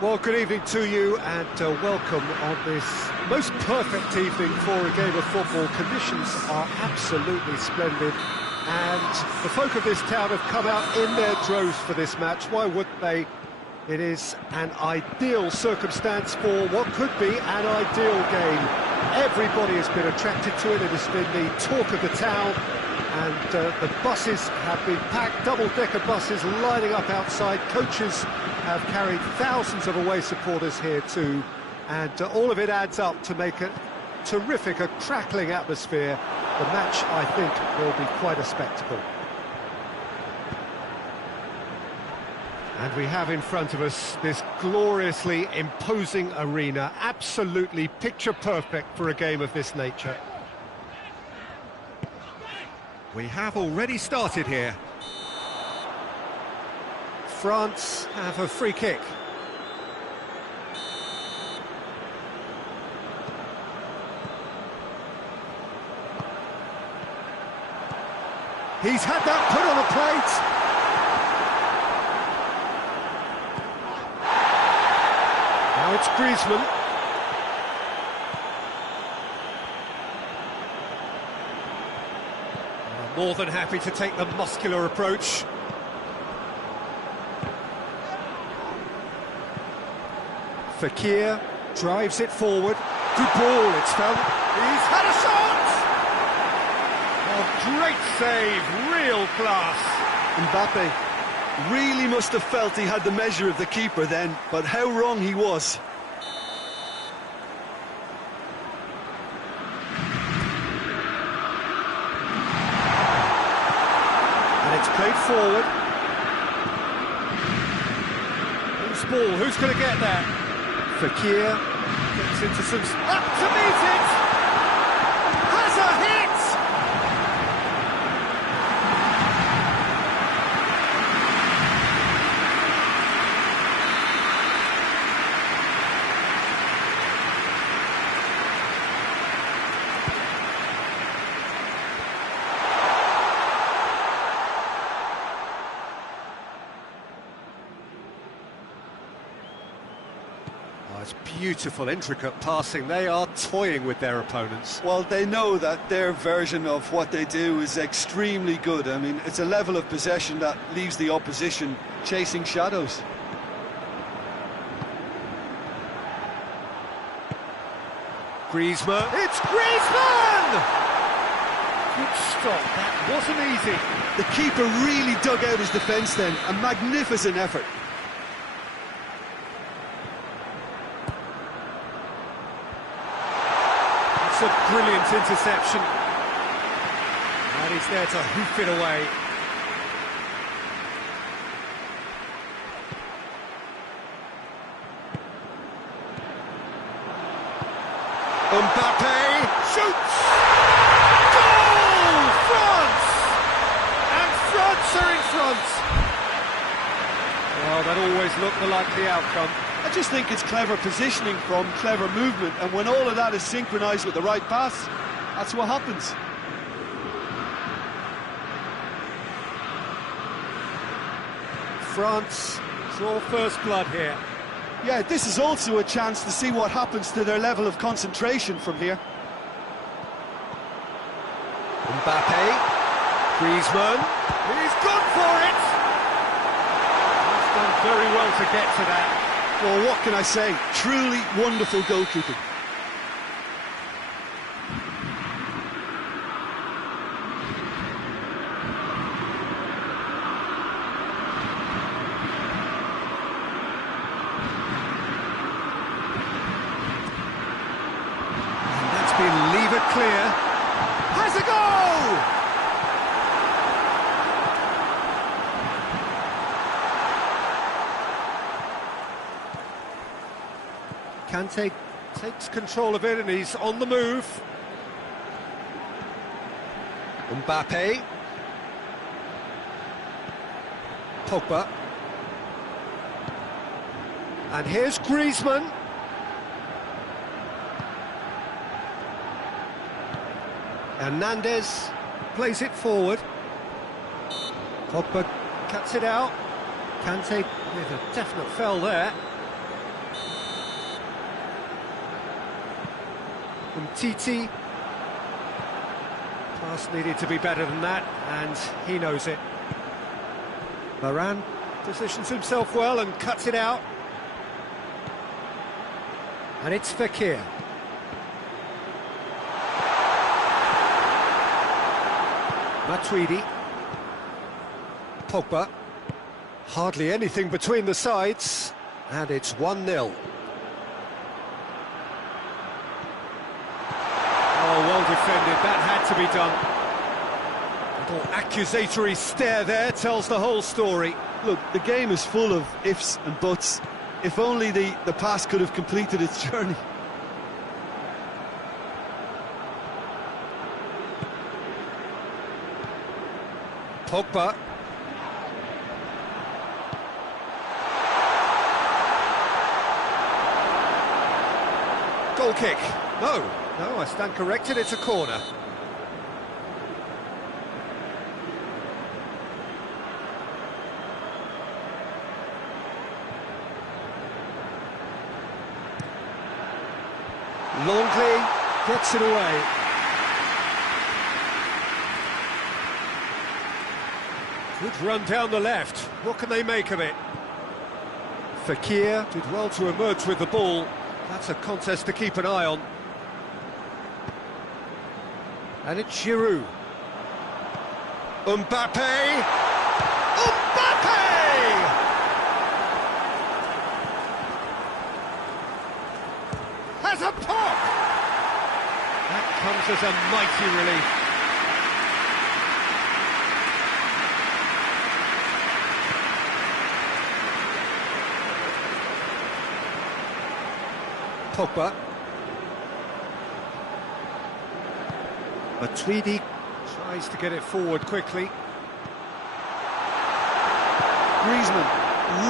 Well, good evening to you and welcome on this most perfect evening for a game of football. Conditions are absolutely splendid and the folk of this town have come out in their droves for this match. Why wouldn't they? It is an ideal circumstance for what could be an ideal game. Everybody has been attracted to it. It has been the talk of the town. And the buses have been packed, double-decker buses lining up outside. Coaches have carried thousands of away supporters here too. And all of it adds up to make a terrific, a crackling atmosphere. The match, I think, will be quite a spectacle. And we have in front of us this gloriously imposing arena, absolutely picture-perfect for a game of this nature. We have already started here. France have a free kick. He's had that put on a plate. Now it's Griezmann. More than happy to take the muscular approach. Fekir drives it forward. Good ball, it's felt. He's had a shot! Oh, great save, real class. Mbappe really must have felt he had the measure of the keeper then, but how wrong he was. It's played forward. Loose ball, who's going to get that? Fekir gets into some... Up to meet it! Has a hit! It's beautiful, intricate passing. They are toying with their opponents. Well, they know that their version of what they do is extremely good. I mean, it's a level of possession that leaves the opposition chasing shadows. Griezmann. It's Griezmann! Good stop. That wasn't easy. The keeper really dug out his defence then. A magnificent effort. A brilliant interception, and he's there to hoof it away. Mbappe shoots! Goal! France! And France are in front! Well, that always looked the likely outcome. I just think it's clever positioning from clever movement, and when all of that is synchronised with the right pass, that's what happens. France draw first blood here. Yeah, this is also a chance to see what happens to their level of concentration from here. Mbappe, Griezmann, he's gone for it! He's done very well to get to that. Well, what can I say? Truly wonderful goalkeeping. And that's been levered clear. Has a goal! Kante takes control of it and he's on the move. Mbappe. Pogba. And here's Griezmann. Hernandez plays it forward. Pogba cuts it out. Kante with a definite foul there. Titi. Pass needed to be better than that, and he knows it. Varane positions himself well and cuts it out. And it's Fekir. Matuidi. Pogba. Hardly anything between the sides, and it's 1-0. Oh, well defended, that had to be done. Little accusatory stare there tells the whole story. Look, the game is full of ifs and buts. If only the pass could have completed its journey. Pogba. Goal kick. No, I stand corrected, it's a corner. Longley gets it away. Good run down the left. What can they make of it? Fekir did well to emerge with the ball. That's a contest to keep an eye on. And it's Giroud. Mbappe! Has a pop! That comes as a mighty relief. Pogba. Matuidi tries to get it forward quickly. Griezmann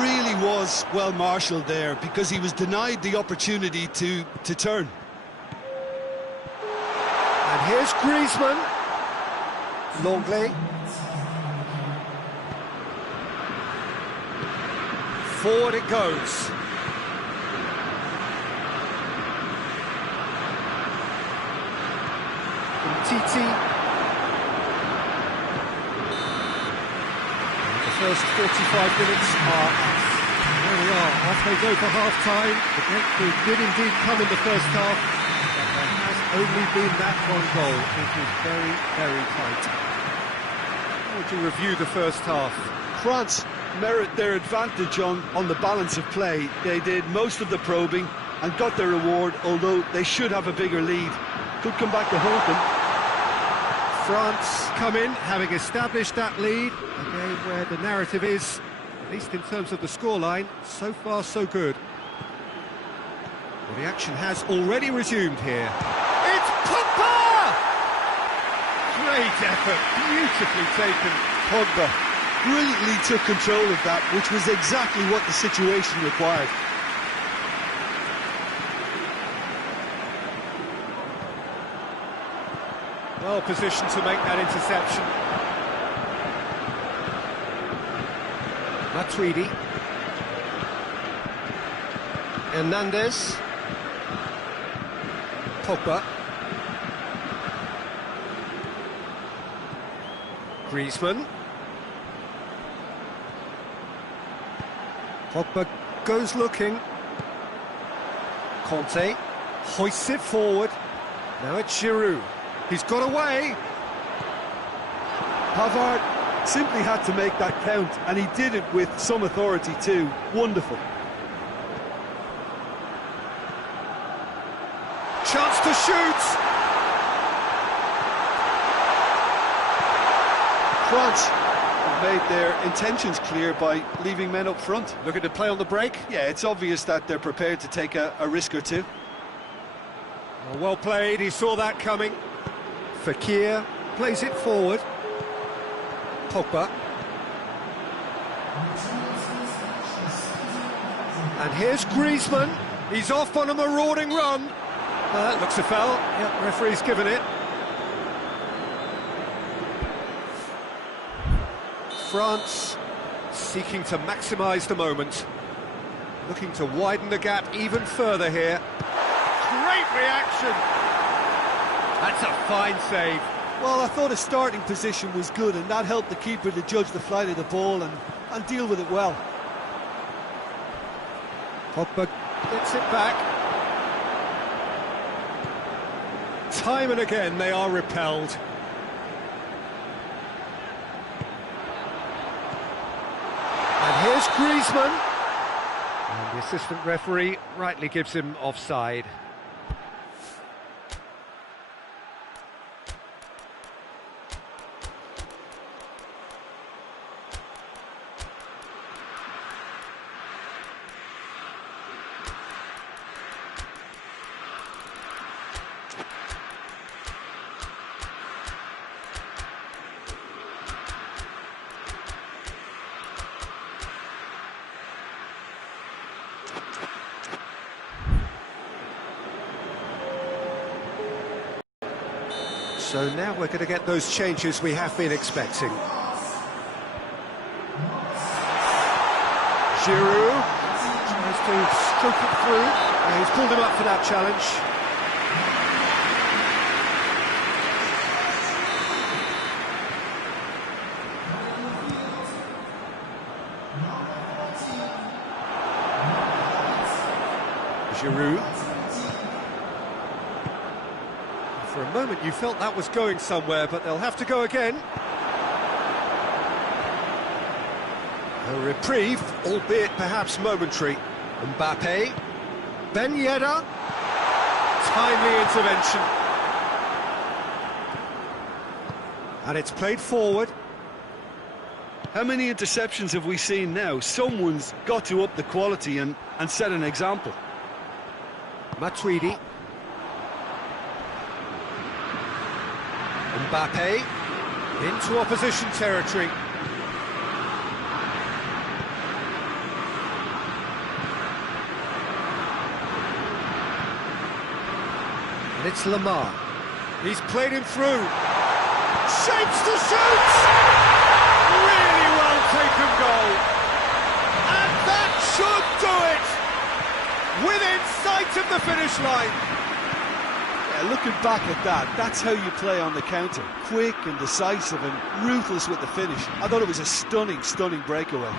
really was well marshalled there because he was denied the opportunity to turn. And here's Griezmann. Longley. Forward it goes. Titi. The first 45 minutes are, there we are, off they go for half-time. The breakthrough did indeed come in the first half, but there has only been that one goal. It was very, very tight. How would you review the first half? France merit their advantage on the balance of play. They did most of the probing and got their reward, although they should have a bigger lead. Could come back to haunt them. France come in, having established that lead, a game where the narrative is, at least in terms of the scoreline, so far so good. Well, the action has already resumed here. It's Pogba! Great effort, beautifully taken. Pogba brilliantly took control of that, which was exactly what the situation required. Well positioned to make that interception. Matuidi. Hernandez. Pogba. Griezmann. Pogba goes looking. Conte hoists it forward. Now it's Giroud. He's got away. Pavard simply had to make that count, and he did it with some authority too. Wonderful. Chance to shoot. France have made their intentions clear by leaving men up front. Looking to play on the break. Yeah, it's obvious that they're prepared to take a risk or two. Well played, he saw that coming. Fekir plays it forward. Pogba. And here's Griezmann. He's off on a marauding run. That looks a foul. Yep, referee's given it. France seeking to maximise the moment. Looking to widen the gap even further here. Great reaction. That's a fine save. Well, I thought his starting position was good, and that helped the keeper to judge the flight of the ball and deal with it well. Pogba gets it back. Time and again they are repelled. And here's Griezmann. And the assistant referee rightly gives him offside. So now we're going to get those changes we have been expecting. Giroud tries to stroke it through. He's pulled him up for that challenge. Giroud. For a moment you felt that was going somewhere, but they'll have to go again. A reprieve, albeit perhaps momentary. Mbappe. Ben Yedder. Timely intervention. And it's played forward. How many interceptions have we seen now? Someone's got to up the quality and set an example. Matuidi. Mbappe into opposition territory. And it's Lamar. He's played him through. Shapes to shoot! Really well taken goal. And that should do it! Within sight of the finish line. Looking back at that, that's how you play on the counter. Quick and decisive and ruthless with the finish. I thought it was a stunning, stunning breakaway.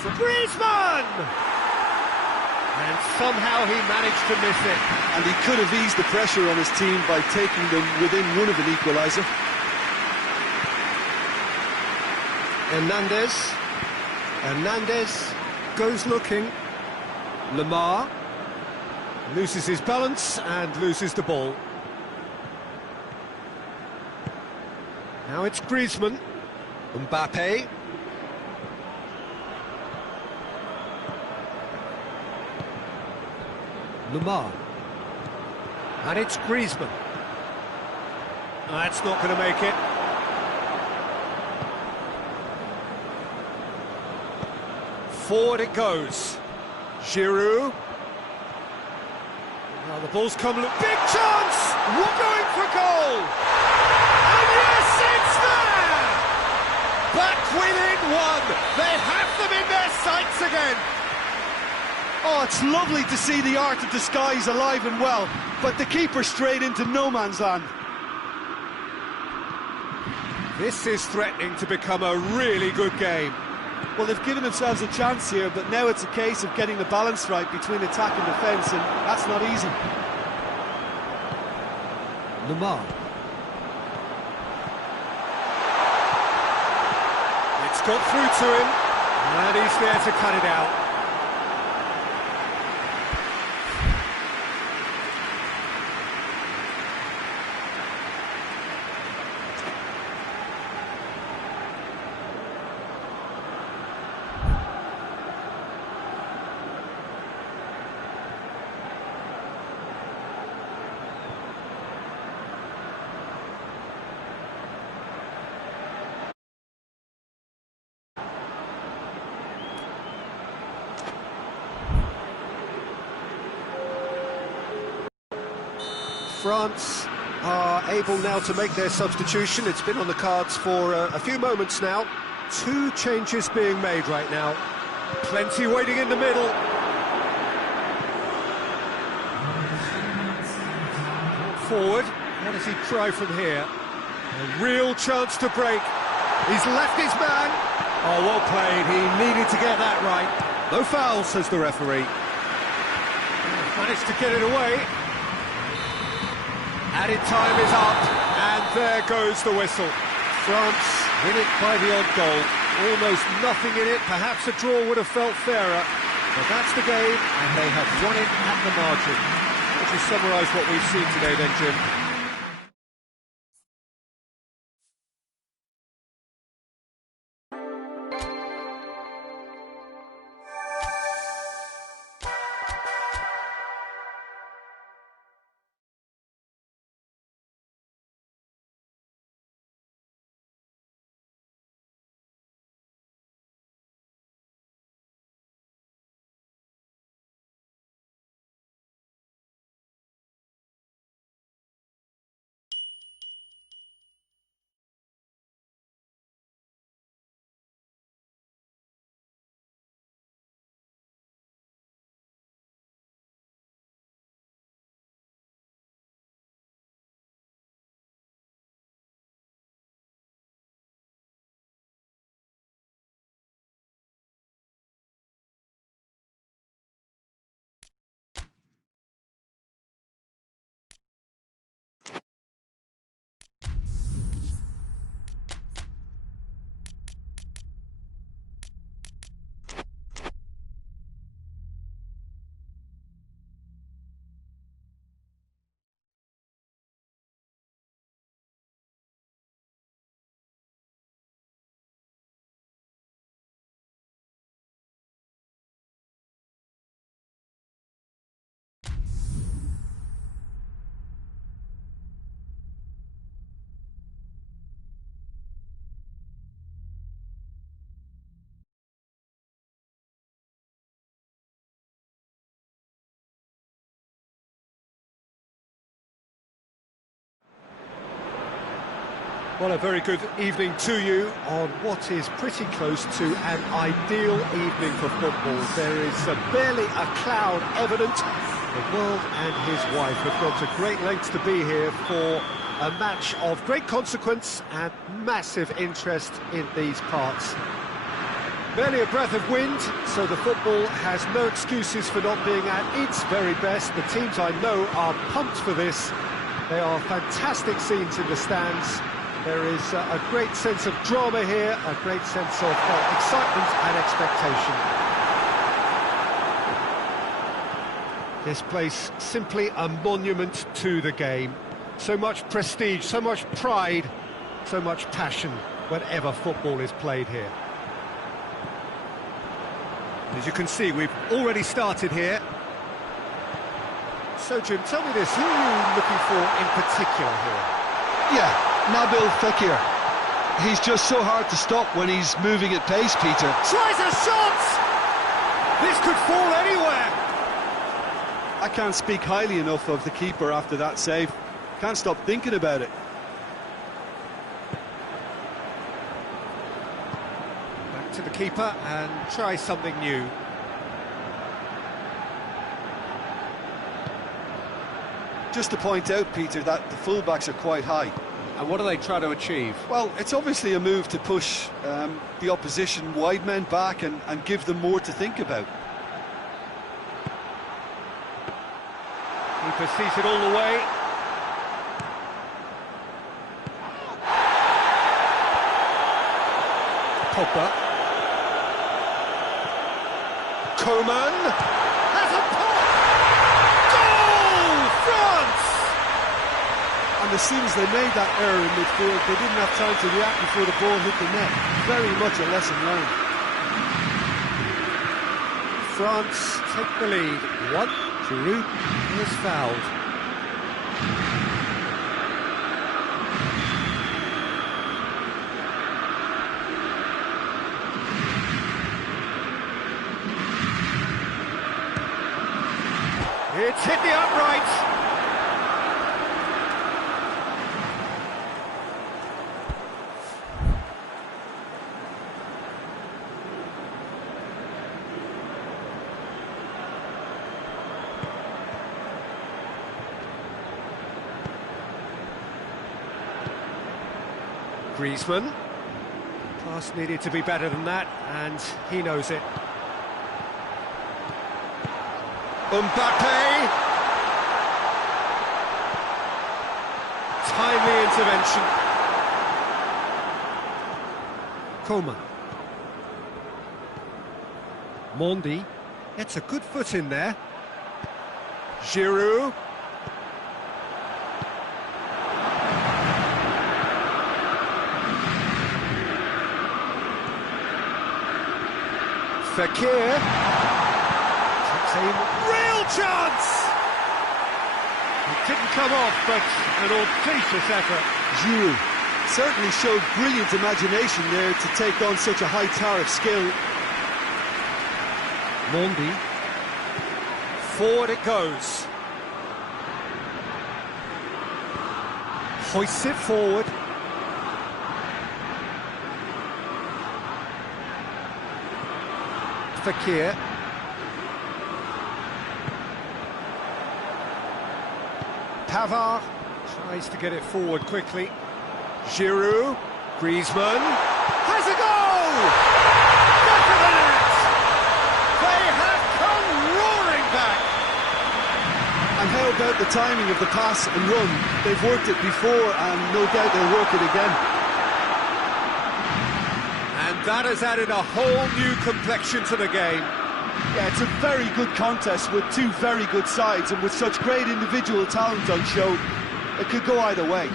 For Griezmann! And somehow he managed to miss it. And he could have eased the pressure on his team by taking them within one of an equaliser. Hernandez goes looking. Lamar loses his balance and loses the ball. Now it's Griezmann. Mbappe. Lamar. And it's Griezmann. That's not going to make it. Forward it goes. Giroud. Now the ball's come, big chance! We're going for goal! And yes, it's there! Back within one! They have them in their sights again! Oh, it's lovely to see the art of disguise alive and well, but the keeper straight into no man's land. This is threatening to become a really good game. Well, they've given themselves a chance here, but now it's a case of getting the balance right between attack and defence, and that's not easy. Lamar. It's got through to him, and he's there to cut it out. France are able now to make their substitution. It's been on the cards for a few moments now. Two changes being made right now. Plenty waiting in the middle. forward. What does he try from here? A real chance to break. He's left his man. Oh, well played. He needed to get that right. No foul, says the referee. Managed to get it away. Added time is up, and there goes the whistle. France win it by the odd goal. Almost nothing in it. Perhaps a draw would have felt fairer. But that's the game, and they have won it at the margin. Would you summarise what we've seen today then, Jim? Well, a very good evening to you on what is pretty close to an ideal evening for football. There is barely a cloud evident. The world and his wife have gone to great lengths to be here for a match of great consequence and massive interest in these parts. Barely a breath of wind, so the football has no excuses for not being at its very best. The teams I know are pumped for this. They are fantastic scenes in the stands. There is a great sense of drama here, a great sense of excitement and expectation. This place simply a monument to the game. So much prestige, so much pride, so much passion whenever football is played here. As you can see, we've already started here. So, Jim, tell me this, who are you looking for in particular here? Yeah, Nabil Fekir. He's just so hard to stop when he's moving at pace, Peter. Tries a shot! This could fall anywhere! I can't speak highly enough of the keeper after that save. Can't stop thinking about it. Back to the keeper and try something new. Just to point out, Peter, that the fullbacks are quite high. And what do they try to achieve? Well, it's obviously a move to push the opposition wide men back and give them more to think about. Keeper sees it all the way. Pogba. Coman has a pop! Goal! France! And as soon as they made that error in midfield, they didn't have time to react before the ball hit the net. Very much a lesson learned. France take the lead. One. Giroud is fouled. It's hit the upright. Griezmann. Pass needed to be better than that, and he knows it. Mbappe! Timely intervention. Coman. Mondi gets a good foot in there. Giroud. Fekir. Real chance! It didn't come off, but an audacious effort. Giroud certainly showed brilliant imagination there to take on such a high tower of skill. Mondi. Forward it goes. Hoists it forward. Fekir. Pavard tries to get it forward quickly. Giroud. Griezmann. Has a goal! Back of the net! They have come roaring back! And how about the timing of the pass and run? They've worked it before and no doubt they'll work it again. And that has added a whole new complexion to the game. Yeah, it's a very good contest with two very good sides, and with such great individual talent on show, it could go either way.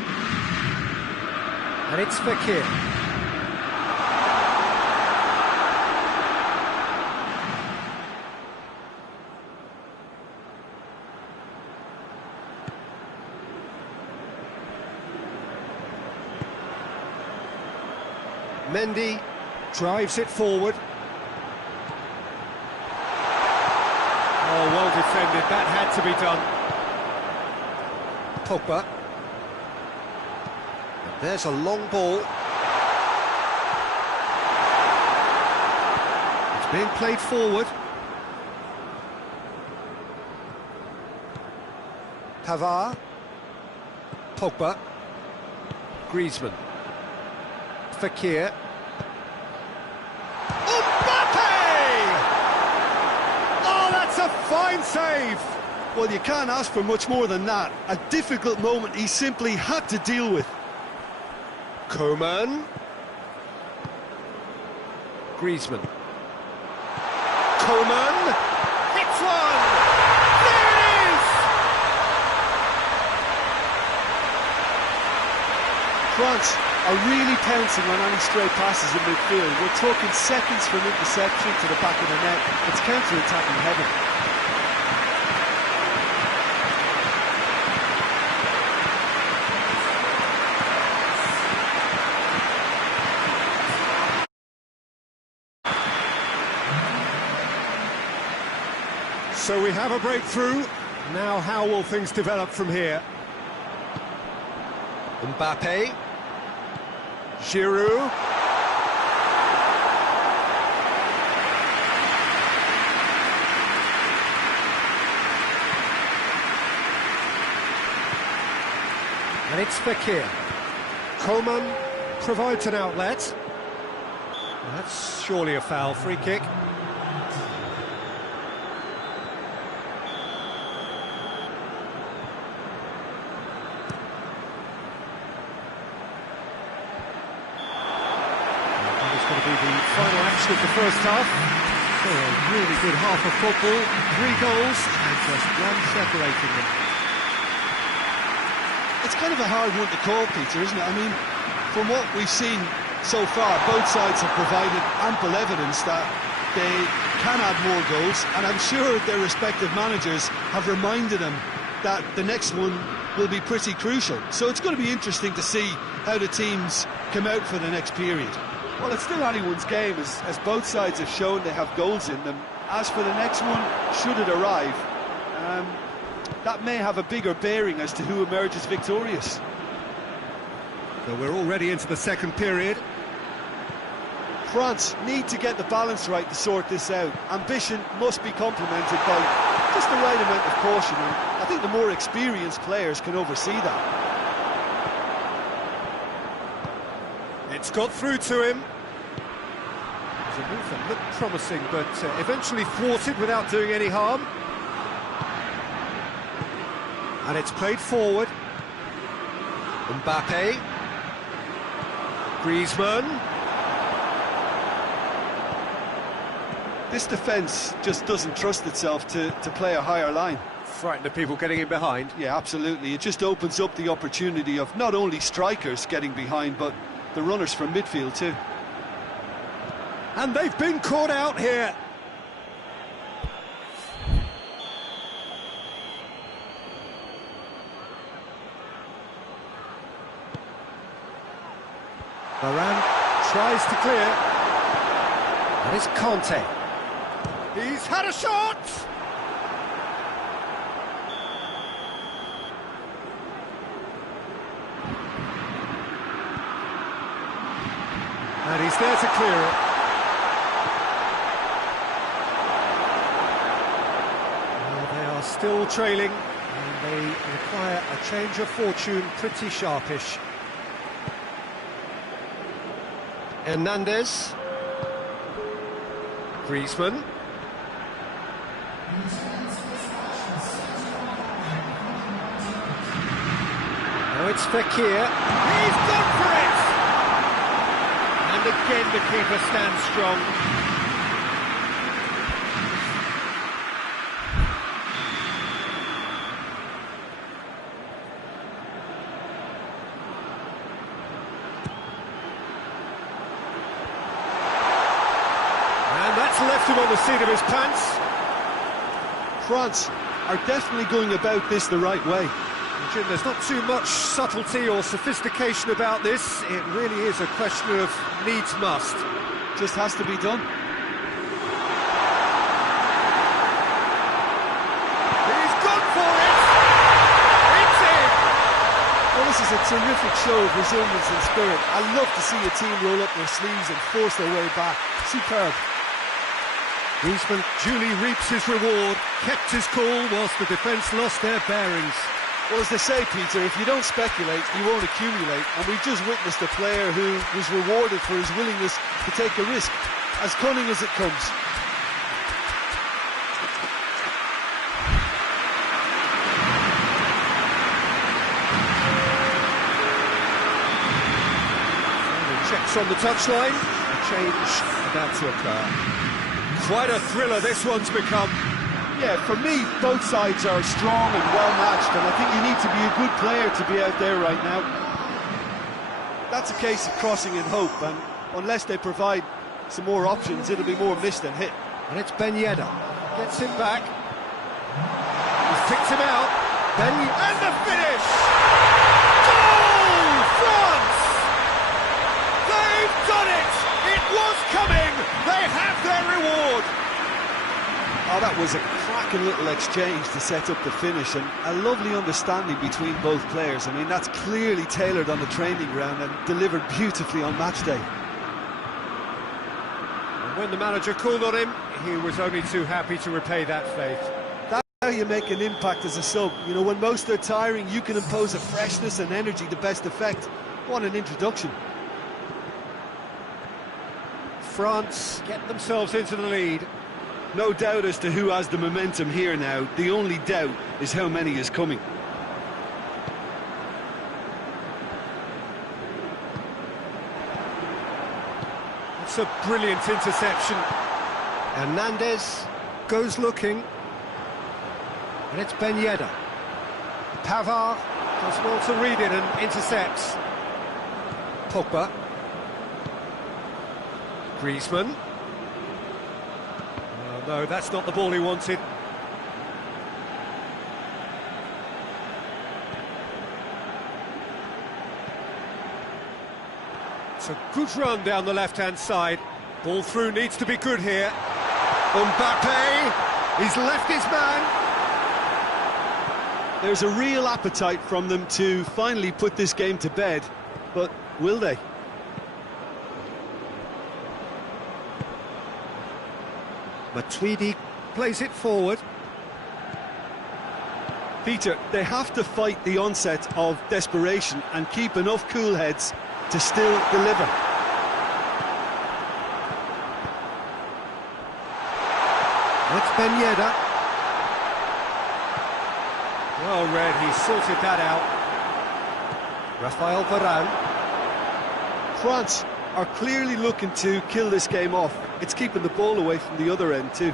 And it's Fekir. Mendy drives it forward. Oh, well defended, that had to be done. Pogba. There's a long ball. It's being played forward. Pavard. Pogba. Griezmann. Fekir. A fine save! Well, you can't ask for much more than that. A difficult moment he simply had to deal with. Coman. Griezmann. Coman. Hits one! There it is! France are really pouncing on any stray passes in midfield. We're talking seconds from interception to the back of the net. It's counter-attacking heaven. So we have a breakthrough. Now how will things develop from here? Mbappe. Giroud. And it's Fekir. Coman provides an outlet. That's surely a foul. Free kick. Be the final action of the first half. So a really good half of football, 3 goals and just one separating them. It's kind of a hard one to call, Peter, isn't it? I mean, from what we've seen so far, both sides have provided ample evidence that they can add more goals, and I'm sure their respective managers have reminded them that the next one will be pretty crucial. So it's going to be interesting to see how the teams come out for the next period. Well, it's still anyone's game, as both sides have shown they have goals in them. As for the next one, should it arrive, that may have a bigger bearing as to who emerges victorious. So we're already into the second period. France need to get the balance right to sort this out. Ambition must be complemented by just the right amount of caution, and I think the more experienced players can oversee that. It's got through to him. It was a move that looked promising, but eventually thwarted without doing any harm. And it's played forward. Mbappe. Griezmann. This defence just doesn't trust itself to play a higher line. Frighten the people getting in behind. Yeah, absolutely. It just opens up the opportunity of not only strikers getting behind, but the runners from midfield too. And they've been caught out here. Varane tries to clear. And it's Conte. He's had a shot! And he's there to clear it. Well, they are still trailing, and they require a change of fortune, pretty sharpish. Hernandez. Griezmann. Now it's Fekir. He's gone for it! And again the keeper stands strong. And that's left him on the seat of his pants. France are definitely going about this the right way. Jim, there's not too much subtlety or sophistication about this. It really is a question of needs must. Just has to be done. He's gone for it! It's in! Well, this is a terrific show of resilience and spirit. I love to see a team roll up their sleeves and force their way back. Superb. Griezmann duly reaps his reward, kept his cool whilst the defence lost their bearings. Well, as they say, Peter, if you don't speculate, you won't accumulate. And we've just witnessed a player who was rewarded for his willingness to take a risk, as cunning as it comes. Checks on the touchline, a change about to occur. Quite a thriller this one's become. Yeah, for me, both sides are strong and well-matched, and I think you need to be a good player to be out there right now. That's a case of crossing in hope, and unless they provide some more options, it'll be more miss than hit. And it's Ben Yedder. Gets him back. He's picked him out. And the finish! Goal! France! They've done it! It was coming! They have their reward! Oh, that was a cracking little exchange to set up the finish, and a lovely understanding between both players. I mean, that's clearly tailored on the training ground and delivered beautifully on match day. And when the manager called on him, he was only too happy to repay that faith. That's how you make an impact as a sub. You know, when most are tiring, you can impose a freshness and energy to best effect. What an introduction. France get themselves into the lead. No doubt as to who has the momentum here now. The only doubt is how many is coming. It's a brilliant interception. Hernandez goes looking. And it's Ben Yedder. Pavard does well to read it and intercepts. Pogba. Griezmann. No, that's not the ball he wanted. It's a good run down the left-hand side. Ball through needs to be good here. Mbappe, he's left his man. There's a real appetite from them to finally put this game to bed, but will they? Matchday plays it forward. Peter, they have to fight the onset of desperation and keep enough cool heads to still deliver. It's Ben Yedder. Well read, he sorted that out. Rafael Varane. France are clearly looking to kill this game off. It's keeping the ball away from the other end too.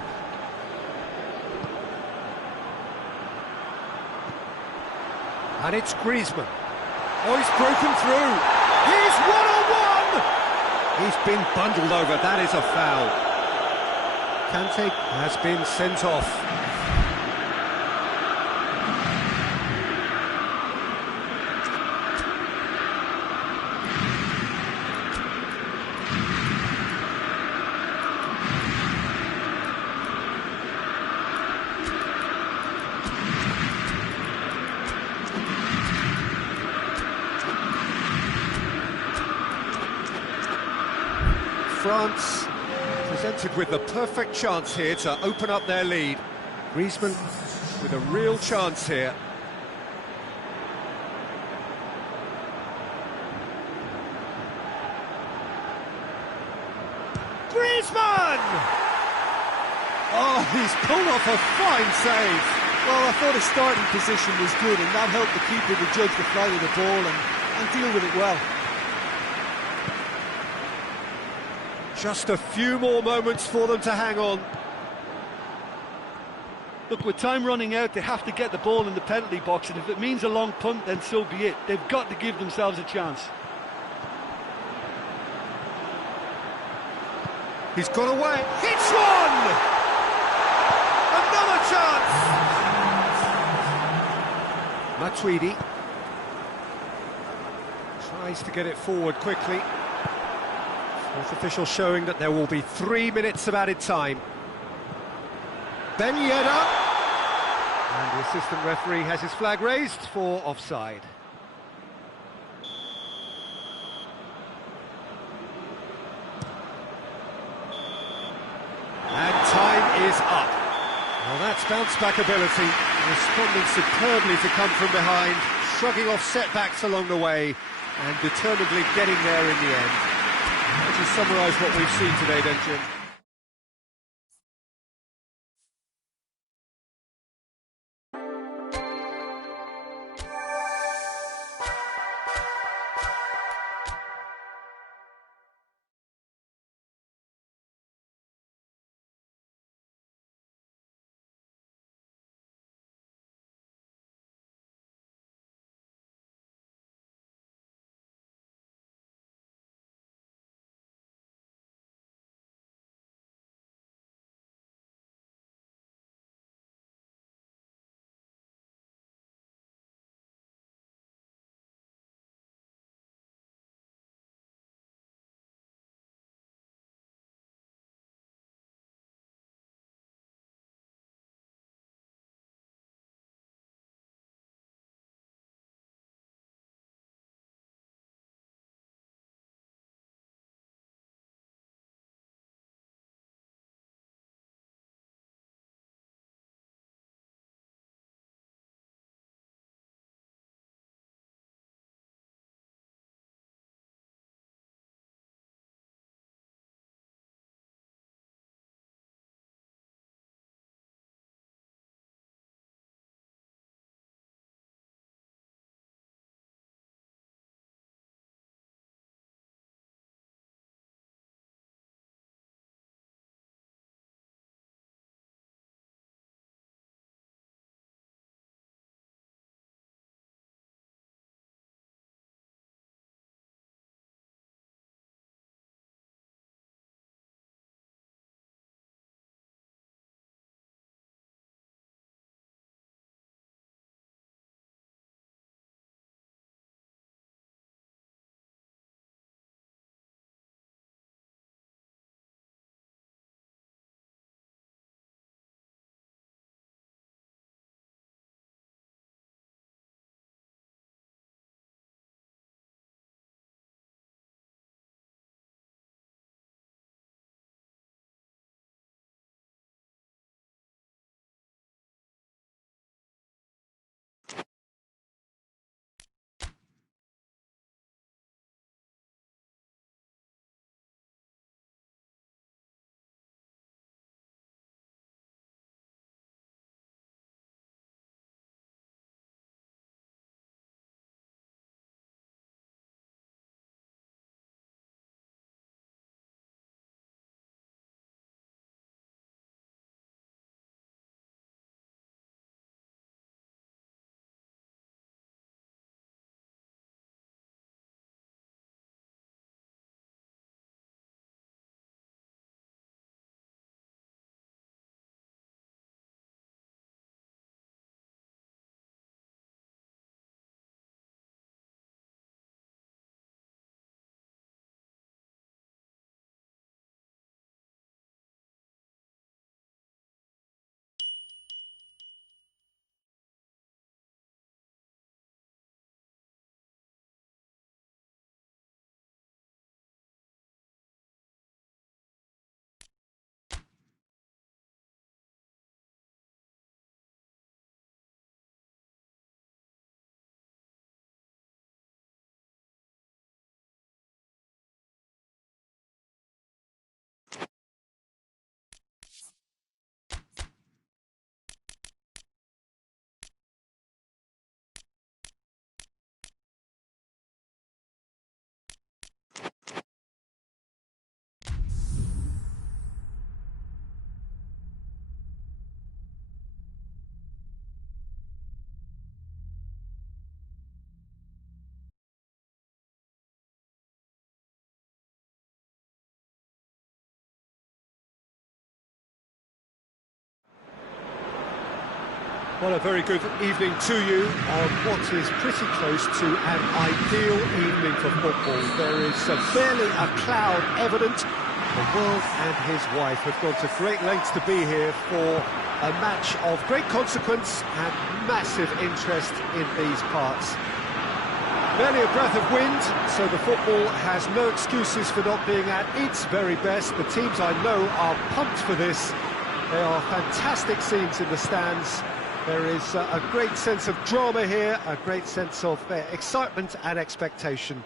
And it's Griezmann. Oh, he's broken through. He's one-on-one! He's been bundled over. That is a foul. Kante has been sent off. France presented with the perfect chance here to open up their lead. Griezmann with a real chance here. Griezmann! Oh, he's pulled off a fine save. Well, I thought his starting position was good, and that helped the keeper to judge the flight of the ball and deal with it well. Just a few more moments for them to hang on. Look, with time running out, they have to get the ball in the penalty box, and if it means a long punt, then so be it. They've got to give themselves a chance. He's got away. Hits one! Another chance! Matuidi tries to get it forward quickly. Fourth official showing that there will be 3 minutes of added time. Ben Yedder. And the assistant referee has his flag raised for offside. And time is up. Well, that's bounce-back ability, responding superbly to come from behind, shrugging off setbacks along the way, and determinedly getting there in the end. How do you summarise what we've seen today, then, Jim? Well, a very good evening to you on what is pretty close to an ideal evening for football. There is barely a cloud evident. The world and his wife have gone to great lengths to be here for a match of great consequence and massive interest in these parts. Barely a breath of wind, so the football has no excuses for not being at its very best. The teams I know are pumped for this. There are fantastic scenes in the stands. There is a great sense of drama here, a great sense of excitement and expectation.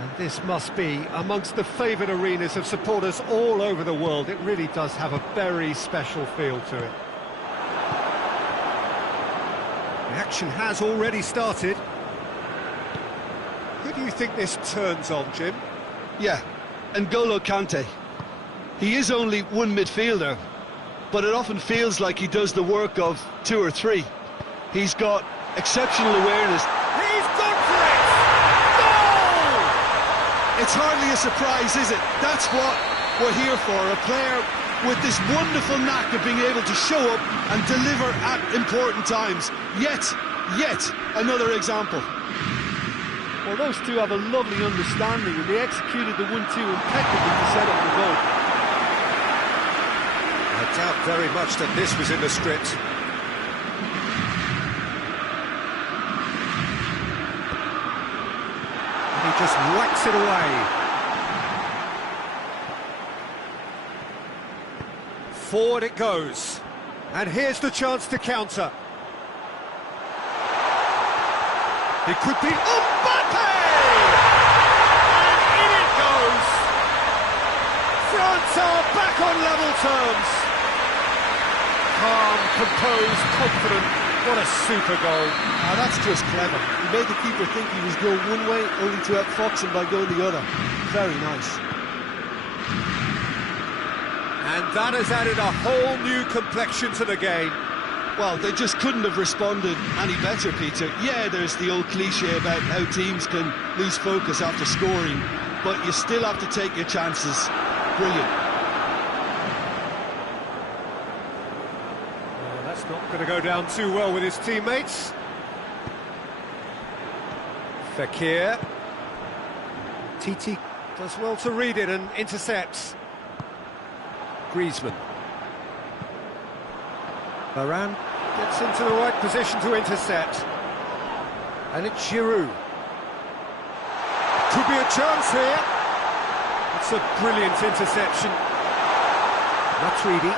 And this must be amongst the favoured arenas of supporters all over the world. It really does have a very special feel to it. The action has already started. Who do you think this turns on, Jim? Yeah, N'Golo Kante. He is only one midfielder, but it often feels like he does the work of two or three. He's got exceptional awareness. He's gone for it! Goal! It's hardly a surprise, is it? That's what we're here for, a player with this wonderful knack of being able to show up and deliver at important times. Yet another example. Well, those two have a lovely understanding, and they executed the 1-2 impeccably to set up the goal. I doubt very much that this was in the script. And he just whacks it away. Forward it goes. And here's the chance to counter. It could be Mbappe! And in it goes! France are back on level terms. Calm, composed, confident. What a super goal. Now that's just clever. He made the keeper think he was going one way, only to outfox him by going the other. Very nice. And that has added a whole new complexion to the game. Well, they just couldn't have responded any better, Peter. Yeah, there's the old cliche about how teams can lose focus after scoring, but you still have to take your chances. Brilliant. Well, that's not going to go down too well with his teammates. Fekir. Titi does well to read it and intercepts. Griezmann. Varane gets into the right position to intercept. And it's Giroud. Could be a chance here. It's a brilliant interception. Matuidi.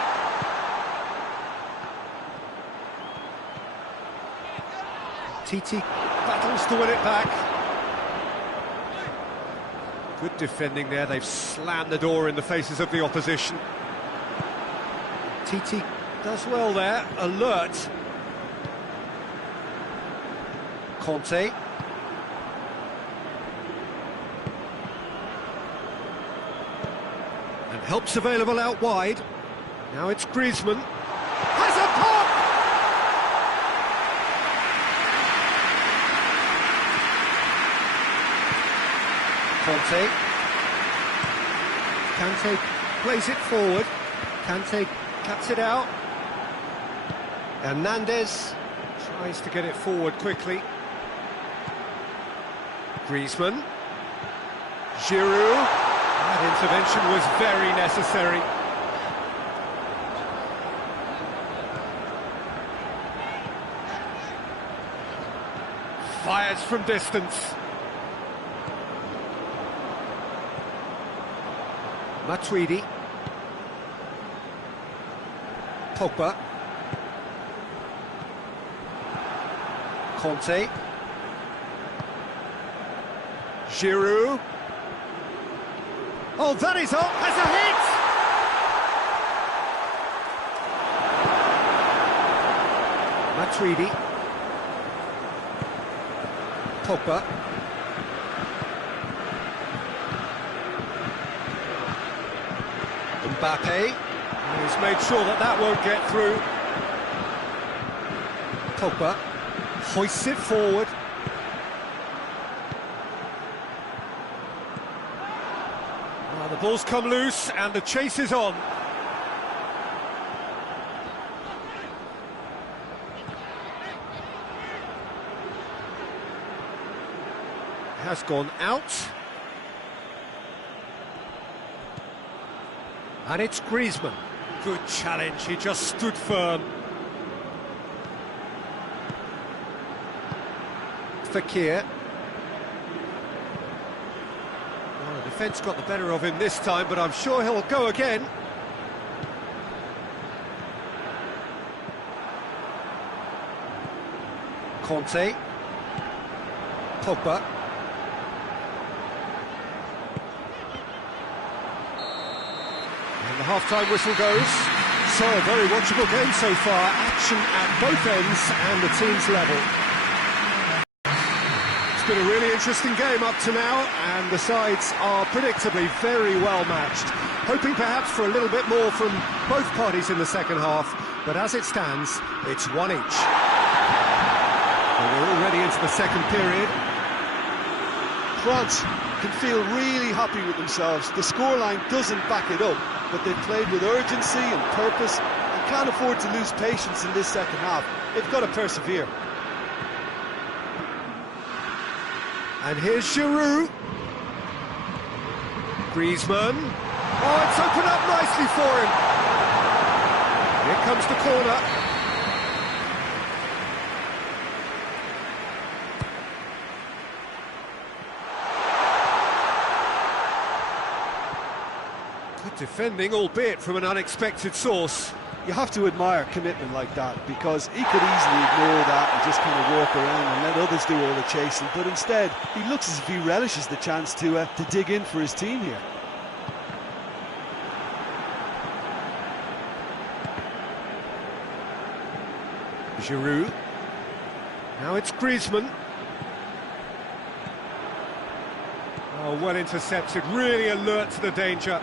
Titi battles to win it back. Good defending there. They've slammed the door in the faces of the opposition. Titi does well there, alert. Conte. And help's available out wide. Now it's Griezmann. Has a pop! Kante plays it forward. Kante cuts it out. Hernandez tries to get it forward quickly. Griezmann. Giroud. That intervention was very necessary. Fires from distance. Matuidi. Pogba. Conte. Giroud. Oh, that is up, has a hit! Matuidi. Pogba. Mbappe. He's made sure that that won't get through. Pogba hoists it forward. Well, the ball's come loose and the chase is on. has gone out. And it's Griezmann. Good challenge, he just stood firm. Bearkr. Well, the defence got the better of him this time, but I'm sure he'll go again. Conte. Pogba. And the half-time whistle goes. So, a very watchable game so far. Action at both ends and the team's level. It's been a really interesting game up to now, and the sides are predictably very well matched. Hoping perhaps for a little bit more from both parties in the second half, but as it stands, it's one each. And we're already into the second period. France can feel really happy with themselves. The scoreline doesn't back it up, but they've played with urgency and purpose and can't afford to lose patience in this second half. They've got to persevere. And here's Giroud. Griezmann. Oh, it's opened up nicely for him. Here comes the corner. Good defending, albeit from an unexpected source. You have to admire commitment like that, because he could easily ignore that and just kind of walk around and let others do all the chasing, but instead he looks as if he relishes the chance to dig in for his team here. Giroud. Now it's Griezmann. Oh, well intercepted, really alert to the danger.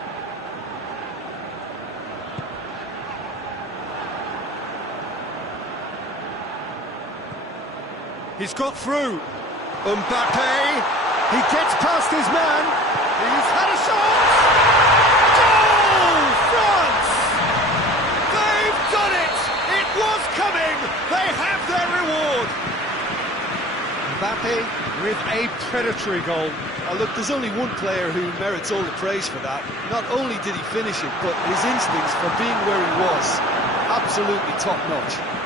He's got through. Mbappe. He gets past his man. He's had a shot. Goal! France! They've done it! It was coming! They have their reward! Mbappe with a predatory goal. Oh, look, there's only one player who merits all the praise for that. Not only did he finish it, but his instincts for being where he was, absolutely top-notch.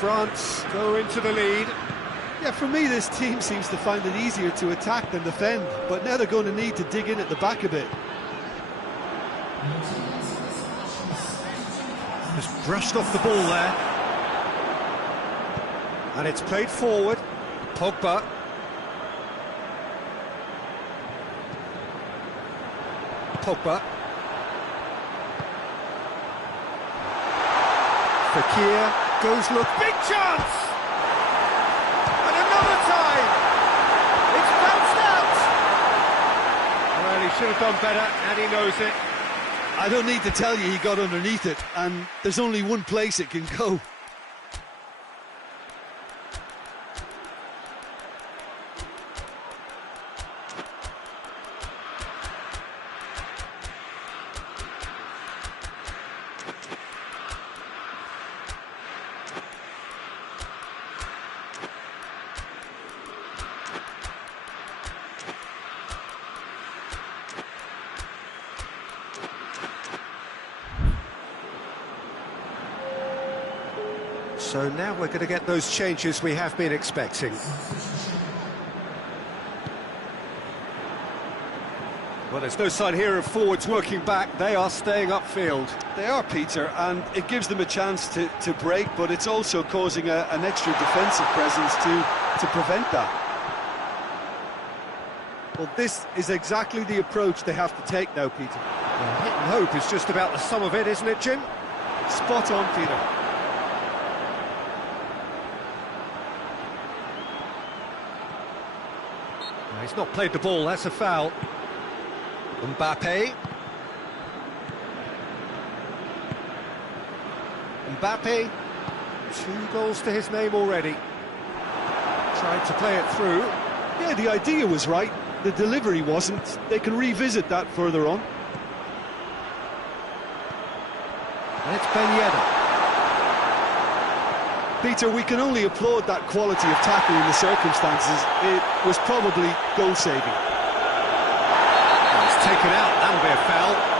France go into the lead. Yeah, for me, this team seems to find it easier to attack than defend, but now they're going to need to dig in at the back a bit. Just brushed off the ball there. And it's played forward. Pogba. Pogba. Bearkr. Goes look, big chance! And another time! It's bounced out! Well, he should have done better, and he knows it. I don't need to tell you he got underneath it, and there's only one place it can go. So now we're going to get those changes we have been expecting. Well, there's no sign here of forwards working back. They are staying upfield. They are, Peter, and it gives them a chance to break, but it's also causing an extra defensive presence to prevent that. Well, this is exactly the approach they have to take now, Peter. Well, hit and hope is just about the sum of it, isn't it, Jim? Spot on, Peter. He's not played the ball, that's a foul. Mbappe. Mbappe, 2 goals to his name already. Tried to play it through. Yeah, the idea was right, the delivery wasn't. They can revisit that further on. And it's Ben Yedder. Peter, we can only applaud that quality of tackle in the circumstances. It was probably goal-saving. It's taken out, that'll be a foul.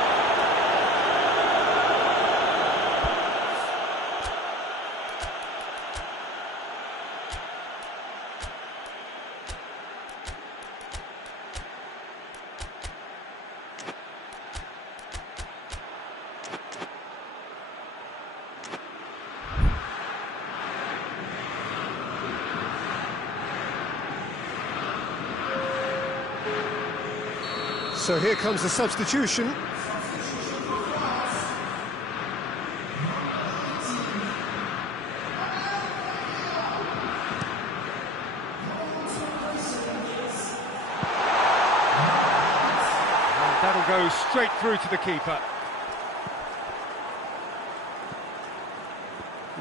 So here comes the substitution. And that'll go straight through to the keeper.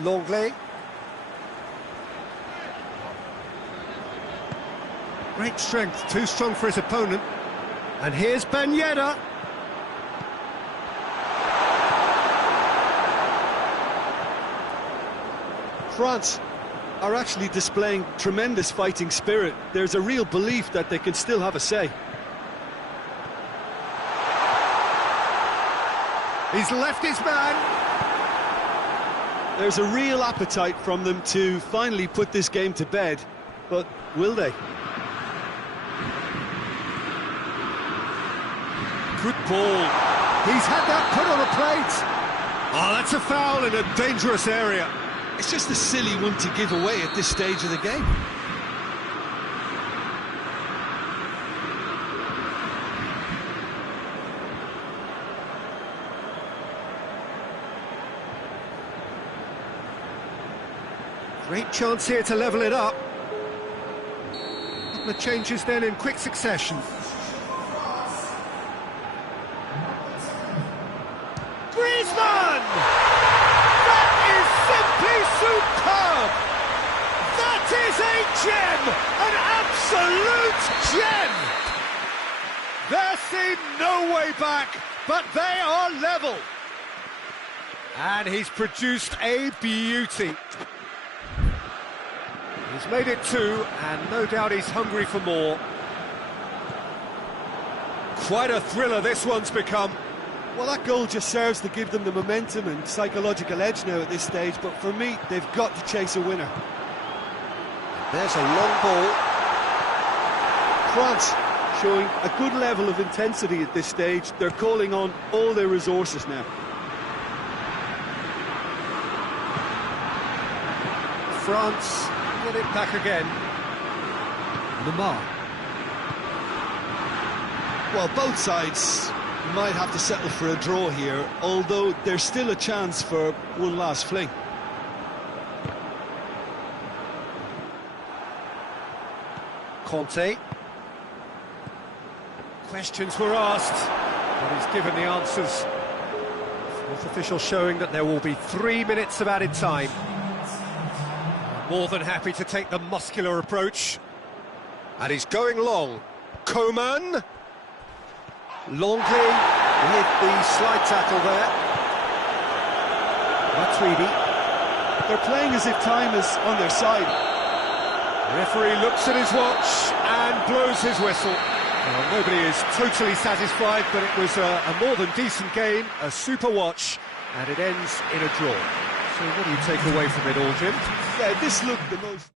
Longley. Great strength, too strong for his opponent. And here's Ben Yedder. France are actually displaying tremendous fighting spirit. There's a real belief that they can still have a say. He's left his man. There's a real appetite from them to finally put this game to bed, but will they? Good ball. He's had that put on a plate. Oh, that's a foul in a dangerous area. It's just a silly one to give away at this stage of the game. Great chance here to level it up. The changes then in quick succession. Griezmann! That is simply superb! That is a gem! An absolute gem! There seemed no way back, but they are level. And he's produced a beauty. He's made it two, and no doubt he's hungry for more. Quite a thriller this one's become. Well, that goal just serves to give them the momentum and psychological edge now at this stage, but for me, they've got to chase a winner. There's a long ball. France showing a good level of intensity at this stage. They're calling on all their resources now. France get it back again. Lamar. Well, both sides might have to settle for a draw here, although there's still a chance for one last fling. Conte. Questions were asked, but he's given the answers. Fourth official showing that there will be 3 minutes of added time. More than happy to take the muscular approach. And he's going long. Coman. Longley with the slide tackle there. Matuidi. They're playing as if time is on their side. The referee looks at his watch and blows his whistle. Well, nobody is totally satisfied, but it was a more than decent game, a super watch, and it ends in a draw. So what do you take away from it all, Jim? Yeah, this looked the most...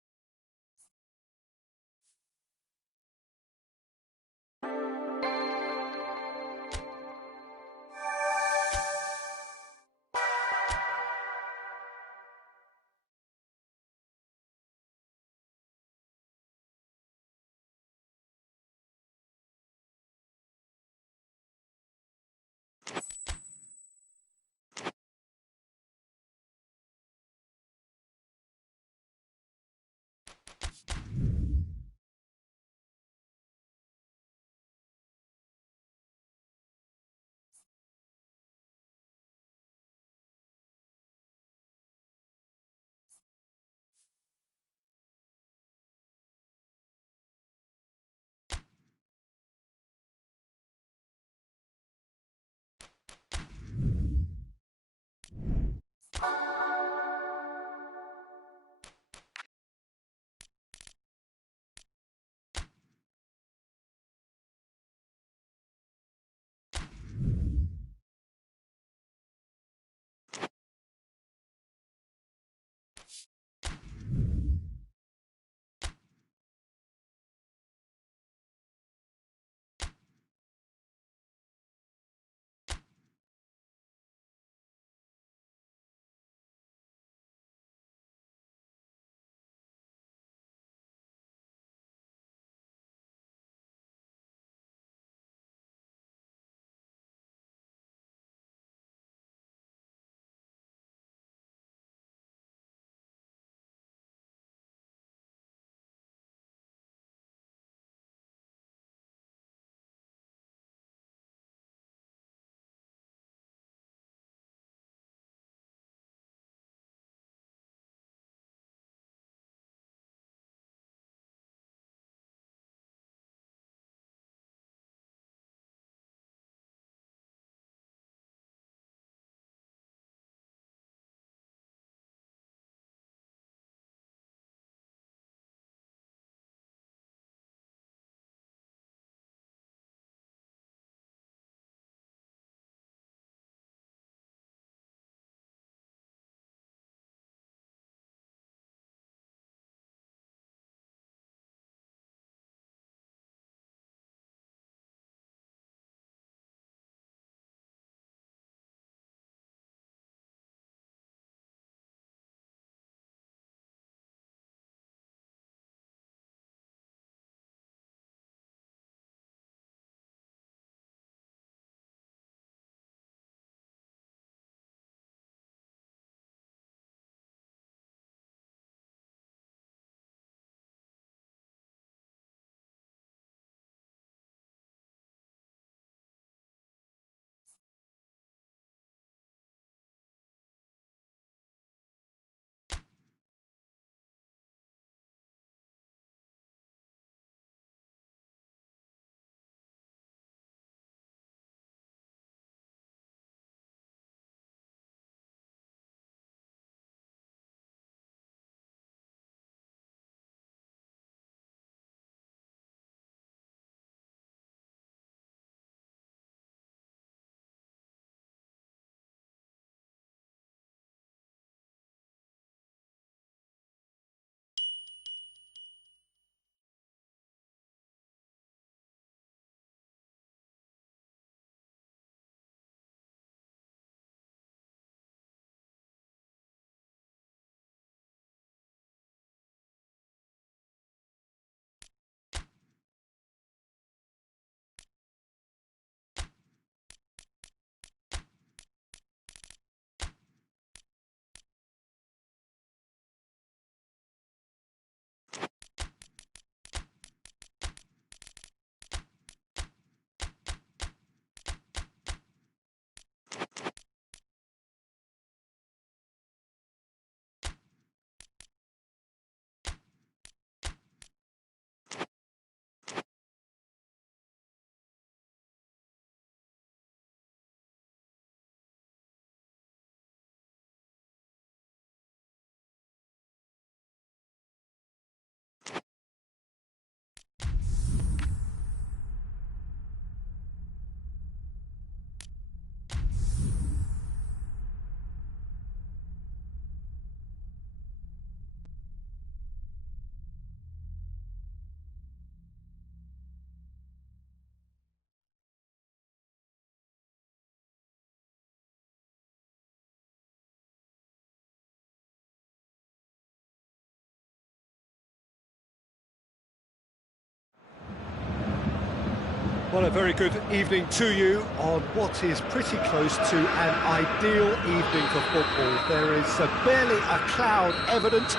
Well, a very good evening to you on what is pretty close to an ideal evening for football. There is barely a cloud evident.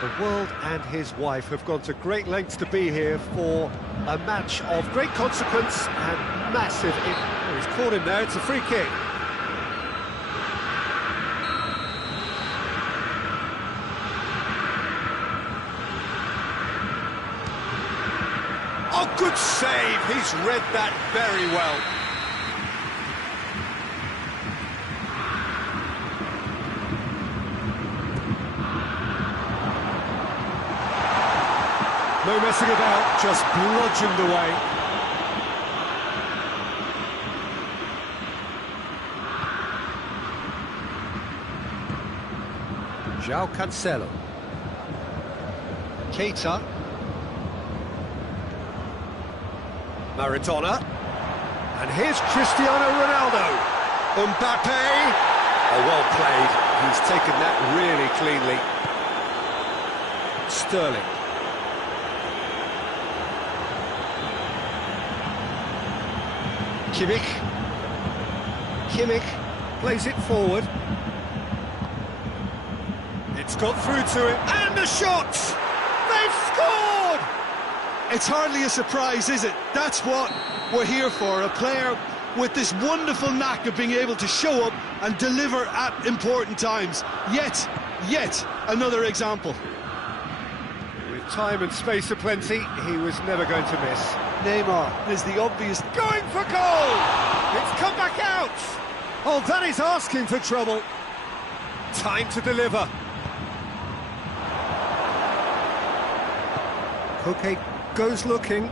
The world and his wife have gone to great lengths to be here for a match of great consequence and massive... Oh, he's caught him there, it's a free kick. Oh, good save! He's read that very well. No messing about, just bludgeoned away. João Cancelo. Keita. Maradona, and here's Cristiano Ronaldo. Mbappe, oh, well played, he's taken that really cleanly. Sterling. Kimmich plays it forward. It's got through to him, and the shot! They've scored! It's hardly a surprise, is it? That's what we're here for, a player with this wonderful knack of being able to show up and deliver at important times. Yet another example. With time and space aplenty, he was never going to miss. Neymar is the obvious... Going for goal! It's come back out! Oh, that is asking for trouble. Time to deliver. Koke goes looking.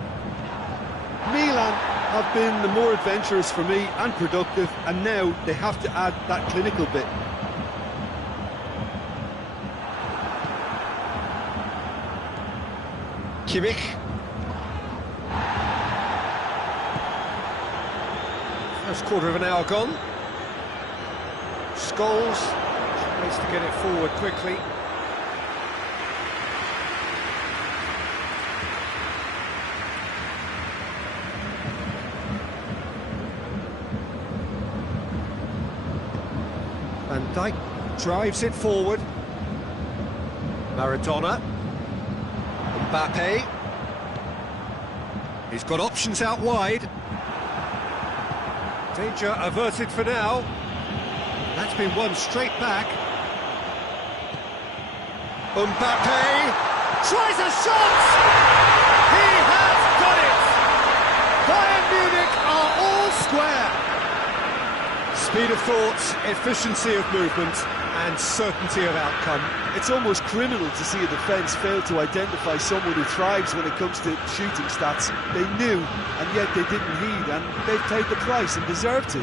Milan have been the more adventurous for me and productive, and now they have to add that clinical bit. Kimmich. First quarter of an hour gone. Scholes tries to get it forward quickly. Van Dijk drives it forward. Maradona. Mbappe. He's got options out wide. Danger averted for now. That's been won straight back. Mbappe tries a shot! He has got it! Bayern Munich are all square. Speed of thought, efficiency of movement, and certainty of outcome. It's almost criminal to see a defence fail to identify someone who thrives when it comes to shooting stats. They knew, and yet they didn't heed, and they've paid the price and deserved to.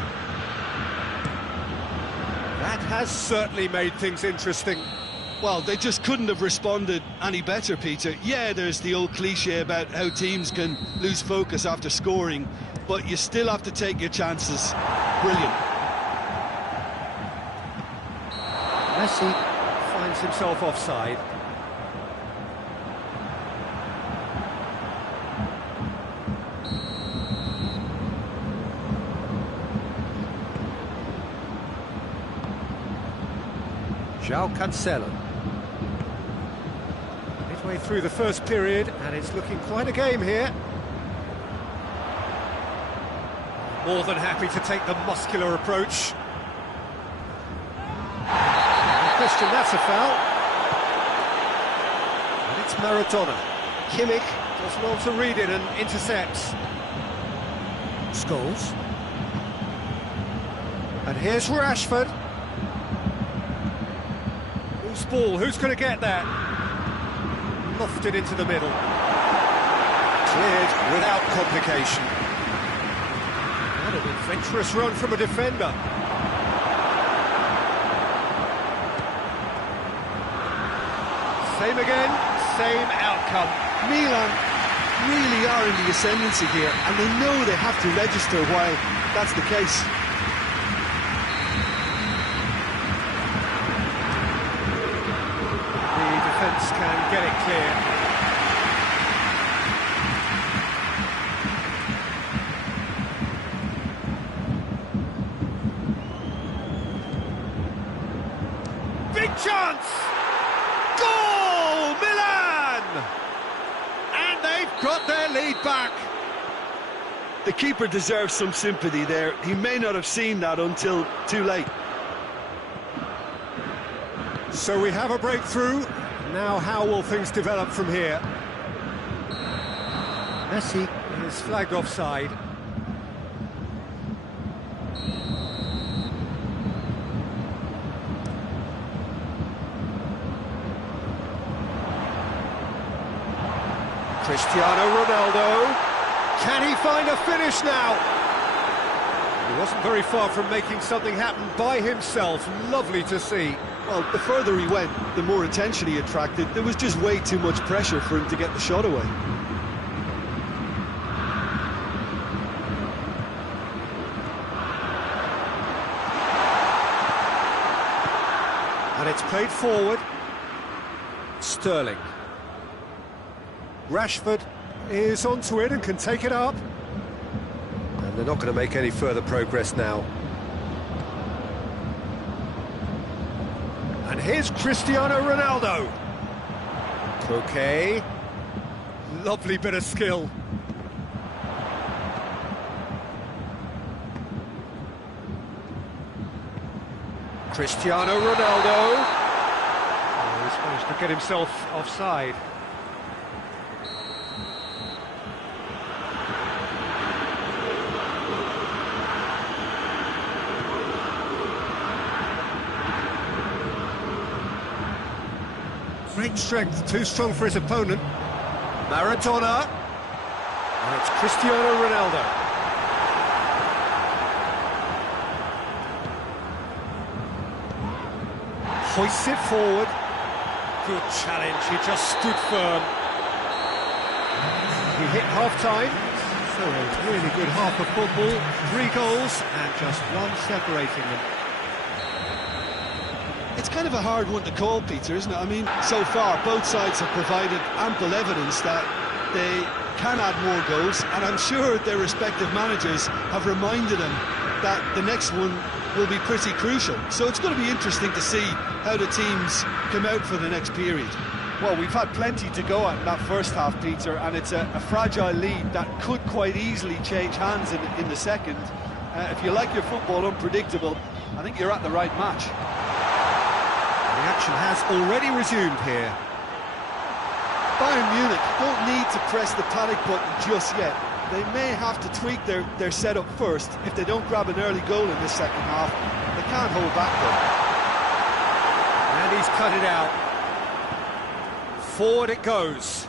That has certainly made things interesting. Well, they just couldn't have responded any better, Peter. Yeah, there's the old cliche about how teams can lose focus after scoring, but you still have to take your chances. Brilliant. Messi finds himself offside. João Cancelo. Midway through the first period, and it's looking quite a game here. More than happy to take the muscular approach. Question, that's a foul. And it's Maradona. Kimmich does well to read it and intercepts. Scholes. And here's Rashford. Loose ball, who's going to get that? Lofted into the middle. Cleared without complication. What an adventurous run from a defender. Same again, same outcome. Milan really are in the ascendancy here, and they know they have to register while that's the case. The defence can get it clear. chance! Goal, Milan! And they've got their lead back. The keeper deserves some sympathy there. He may not have seen that until too late. So we have a breakthrough. Now how will things develop from here? Messi is flagged offside. Cristiano Ronaldo. Can he find a finish now? He wasn't very far from making something happen by himself. Lovely to see. Well, the further he went, the more attention he attracted. There was just way too much pressure for him to get the shot away. And it's played forward. Sterling. Rashford is onto it and can take it up. And they're not going to make any further progress now. And here's Cristiano Ronaldo. Okay. Lovely bit of skill. Cristiano Ronaldo. Oh, he's managed to get himself offside. Great strength, too strong for his opponent. Maradona. And it's Cristiano Ronaldo. Hoists it forward. Good challenge, he just stood firm. He hit half-time. So a really good half of football. 3 goals and just one separating them. It's kind of a hard one to call, Peter, isn't it? I mean, so far, both sides have provided ample evidence that they can add more goals, and I'm sure their respective managers have reminded them that the next one will be pretty crucial. So it's going to be interesting to see how the teams come out for the next period. Well, we've had plenty to go at in that first half, Peter, and it's a fragile lead that could quite easily change hands in the second. If you like your football unpredictable, I think you're at the right match. The action has already resumed here. Bayern Munich don't need to press the panic button just yet. They may have to tweak their setup first. If they don't grab an early goal in this second half, they can't hold back though. And he's cut it out. Forward it goes.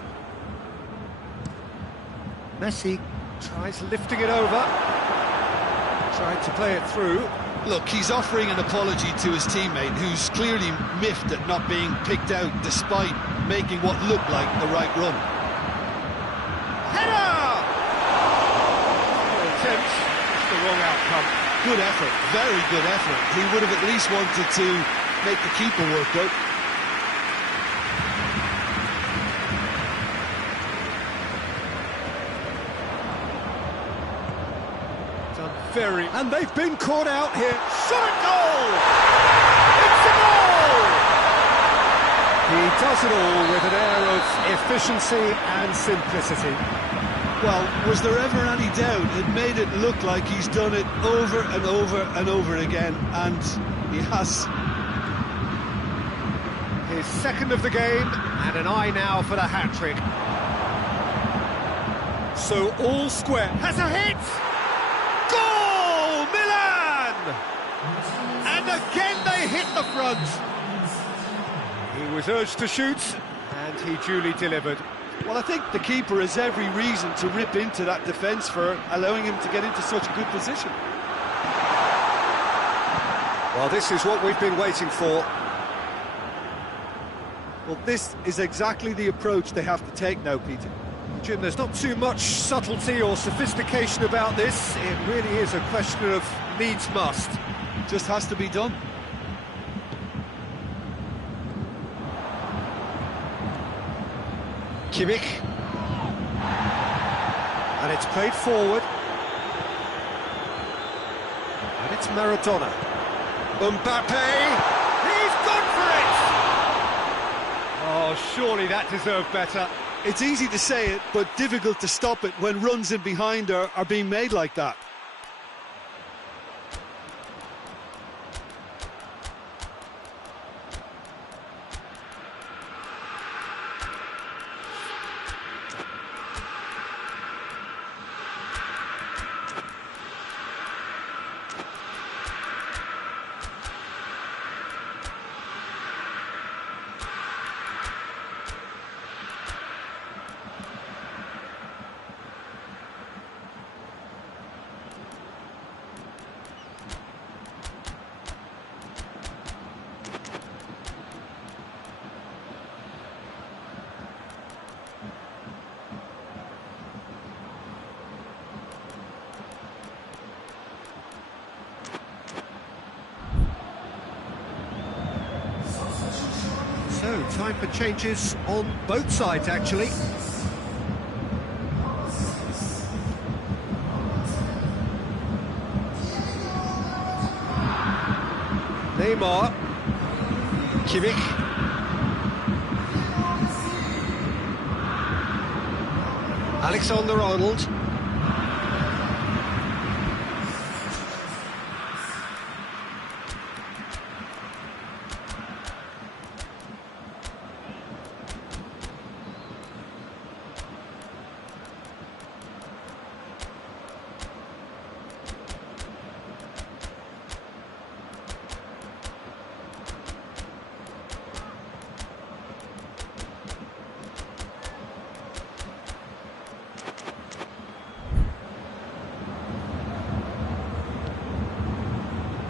Messi tries lifting it over. Tried to play it through. Look, he's offering an apology to his teammate, who's clearly miffed at not being picked out despite making what looked like the right run. Header! Attempts, it's the wrong outcome. Good effort, very good effort. He would have at least wanted to make the keeper work though. And they've been caught out here. Shot at goal! It's a goal! He does it all with an air of efficiency and simplicity. Well, was there ever any doubt? It made it look like he's done it over and over and over again, and he has. His second of the game, and an eye now for the hat-trick. So all square. Has a hit! Goal! Milan! And again they hit the front. He was urged to shoot, and he duly delivered. Well, I think the keeper has every reason to rip into that defence for allowing him to get into such a good position. Well, this is what we've been waiting for. Well, this is exactly the approach they have to take now, Peter. Jim, there's not too much subtlety or sophistication about this. It really is a question of needs must. Just has to be done. Kimmich. And it's played forward. And it's Maradona. Mbappe. He's gone for it! Oh, surely that deserved better. It's easy to say it, but difficult to stop it when runs in behind are being made like that. So, time for changes on both sides, actually. Neymar. Kimmich. Alexander-Arnold.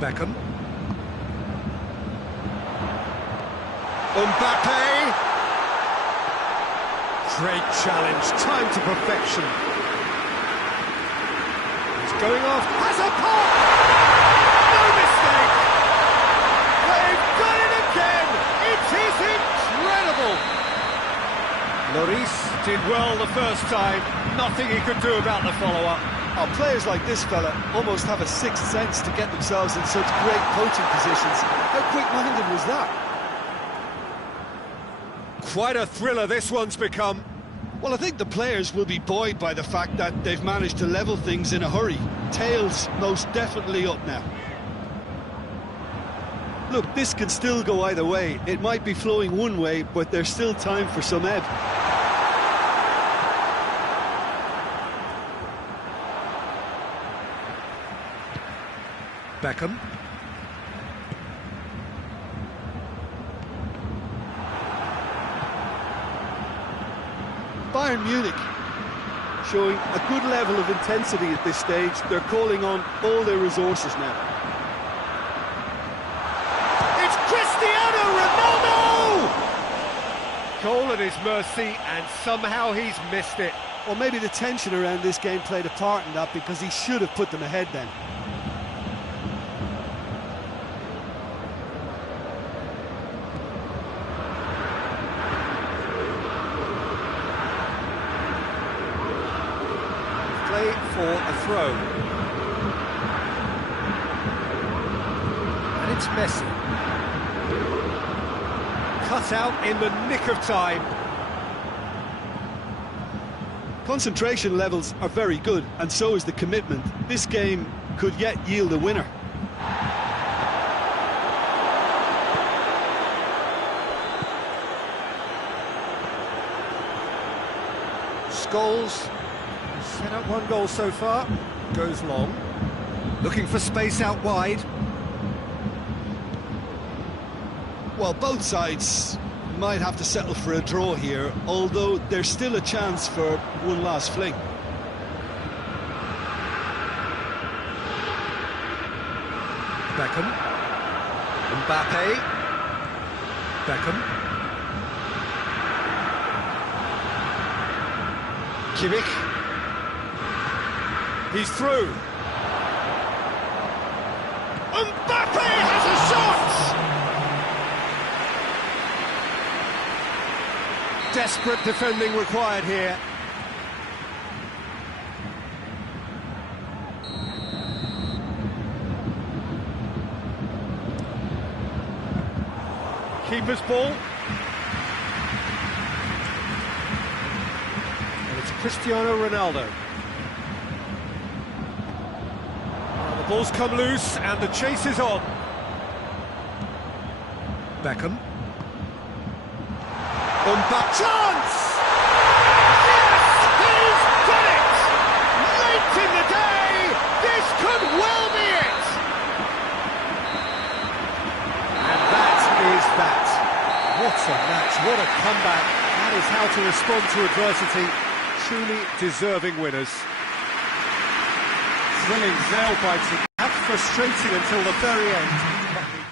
Beckham. Mbappe. Great challenge, time to perfection. He's going off, has a pop! No mistake! They've done it again! It is incredible! Lloris did well the first time, nothing he could do about the follow-up. Oh, players like this fella almost have a sixth sense to get themselves in such great coaching positions. How quick-minded was that? Quite a thriller this one's become. Well, I think the players will be buoyed by the fact that they've managed to level things in a hurry. Tails most definitely up now. Look, this can still go either way. It might be flowing one way, but there's still time for some ebb. Beckham. Bayern Munich showing a good level of intensity at this stage. They're calling on all their resources now. It's Cristiano Ronaldo! Goal at his mercy, and somehow he's missed it. Well, maybe the tension around this game played a part in that, because he should have put them ahead then. For a throw. And it's Messi. Cut out in the nick of time. Concentration levels are very good, and so is the commitment. This game could yet yield a winner. Scholes. Set up one goal so far, goes long, looking for space out wide. Well, both sides might have to settle for a draw here, although there's still a chance for one last fling. Beckham. Mbappe. Beckham. Kimmich. He's through. Mbappe has a shot! Desperate defending required here. Keeper's ball. Cristiano Ronaldo. The ball's come loose and the chase is on. Beckham. Chance! Yes! He's done it! Late in the day, this could well be it! And that is that. What a match, what a comeback. That is how to respond to adversity. Truly deserving winners. Thrilling nail-biting. That's frustrating until the very end.